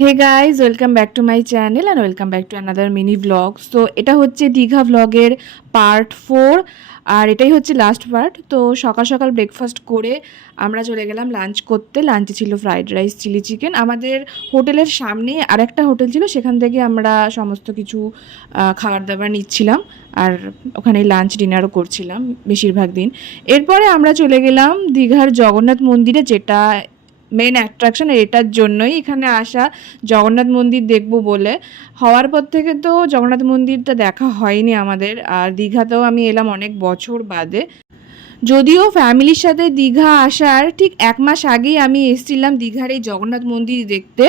Hey guys, welcome back to my channel and welcome back to another mini vlog. তো এটা হচ্ছে দীঘা ব্লগের part 4 আর এটাই হচ্ছে লাস্ট পার্ট। তো সকাল সকাল ব্রেকফাস্ট করে আমরা চলে গেলাম লাঞ্চ করতে। লাঞ্চে ছিল ফ্রাইড রাইস, চিলি চিকেন। আমাদের হোটেলের সামনে আরেকটা হোটেল ছিল, সেখান থেকে আমরা সমস্ত কিছু খাবার দাবার নিচ্ছিলাম আর ওখানে লাঞ্চ ডিনারও করছিলাম বেশিরভাগ দিন। এরপরে আমরা চলে গেলাম দীঘার জগন্নাথ মন্দিরে, যেটা মেন অ্যাট্রাকশন। এটার জন্যই এখানে আসা, জগন্নাথ মন্দির দেখব বলে। হওয়ার পর থেকে তো জগন্নাথ মন্দিরটা দেখা হয়নি আমাদের। আর দীঘাতেও আমি এলাম অনেক বছর বাদে, যদিও ফ্যামিলির সাথে দীঘা আসার ঠিক 1 মাস আগেই আমি এসেছিলাম দীঘার এই জগন্নাথ মন্দির দেখতে।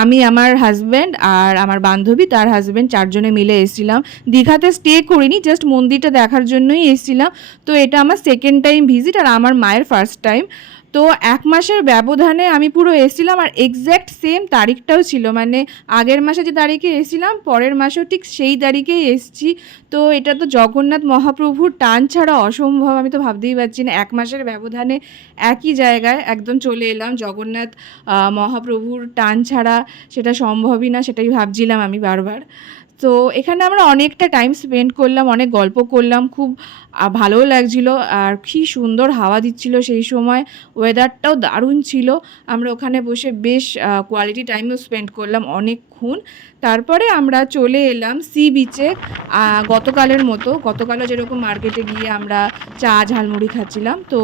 আমি, আমার হাজব্যান্ড আর আমার বান্ধবী তার হাজব্যান্ড 4 জনে মিলে এসেছিলাম। দীঘাতে স্টে করিনি, জাস্ট মন্দিরটা দেখার জন্যই এসেছিলাম। তো এটা আমার সেকেন্ড টাইম ভিজিট আর আমার মায়ের ফার্স্ট টাইম। তো 1 মাসের ব্যবধানে আমি পুরো এসেছিলাম, আর এক্স্যাক্ট সেম তারিখটাও ছিল, মানে আগের মাসে যে তারিখে এসেছিলাম পরের মাসেও ঠিক সেই তারিখেই এসেছি। তো এটা তো জগন্নাথ মহাপ্রভুর টান ছাড়া অসম্ভব, আমি তো ভাবতেই পারছি না 1 মাসের ব্যবধানে একই জায়গায় একদম চলে এলাম। জগন্নাথ মহাপ্রভুর টান ছাড়া সেটা সম্ভবই না, সেটাই ভাবছিলাম আমি বারবার। তো এখানে আমরা অনেকটা টাইম স্পেন্ড করলাম, অনেক গল্প করলাম, খুব ভালোও লাগছিলো। আর কী সুন্দর হাওয়া দিচ্ছিল সেই সময়, ওয়েদারটাও দারুণ ছিল। আমরা ওখানে বসে বেশ কোয়ালিটি টাইমও স্পেন্ড করলাম অনেকক্ষণ। তারপরে আমরা চলে এলাম সি বিচে। গতকালের মতো, গতকালও যেরকম মার্কেটে গিয়ে আমরা চা ঝালমুড়ি খাচ্ছিলাম, তো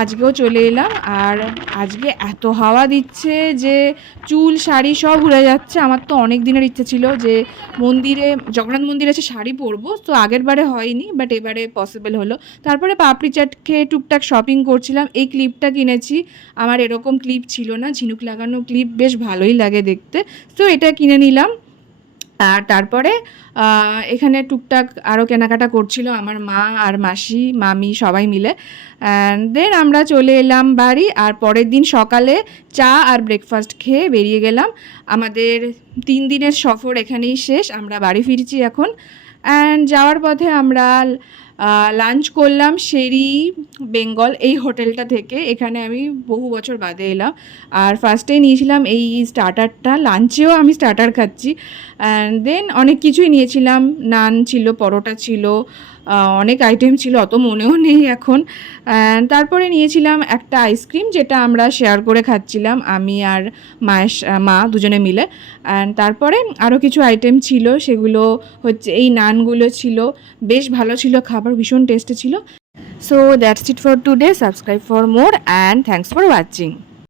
আজকেও চলে এলাম। আর আজকে এত হাওয়া দিচ্ছে যে চুল শাড়ি সব উড়ে যাচ্ছে। আমার তো অনেক দিনের ইচ্ছে ছিল যে মন্দিরে, জগন্নাথ মন্দিরে এসে শাড়ি পরবো, তো আগের বারে হয়নি, বাট এবারে পসিবল হলো। তারপরে পাপড়ি চাট খেয়ে টুকটাক শপিং করছিলাম। এই ক্লিপটা কিনেছি, আমার এরকম ক্লিপ ছিল না, ঝিনুক লাগানো ক্লিপ বেশ ভালোই লাগে দেখতে, তো এটা কিনে নিলাম। আর তারপরে এখানে টুকটাক আরও কেনাকাটা করছিল আমার মা আর মাসি, মামি সবাই মিলে। অ্যান্ড দেন আমরা চলে এলাম বাড়ি। আর পরের দিন সকালে চা আর ব্রেকফাস্ট খেয়ে বেরিয়ে গেলাম। আমাদের 3 দিনের সফর এখানেই শেষ, আমরা বাড়ি ফিরছি এখন। অ্যান্ড যাওয়ার পথে আমরা লাঞ্চ করলাম শেরি বেঙ্গল এই হোটেলটা থেকে। এখানে আমি বহু বছর বাদে এলাম। আর ফার্স্টেই নিয়েছিলাম এই স্টার্টারটা, লাঞ্চেও আমি স্টার্টার খাচ্ছি। অ্যান্ড দেন অনেক কিছুই নিয়েছিলাম, নান ছিল, পরোটা ছিল, অনেক আইটেম ছিল, অত মনেও নেই এখন। অ্যান্ড তারপরে নিয়েছিলাম একটা আইসক্রিম, যেটা আমরা শেয়ার করে খাচ্ছিলাম, আমি আর মা দুজনে মিলে। অ্যান্ড তারপরে আরও কিছু আইটেম ছিল, সেগুলো হচ্ছে এই নানগুলো ছিল, বেশ ভালো ছিল খাবার, ভীষণ টেস্টি ছিল। So that's it for today. Subscribe for more and thanks for watching.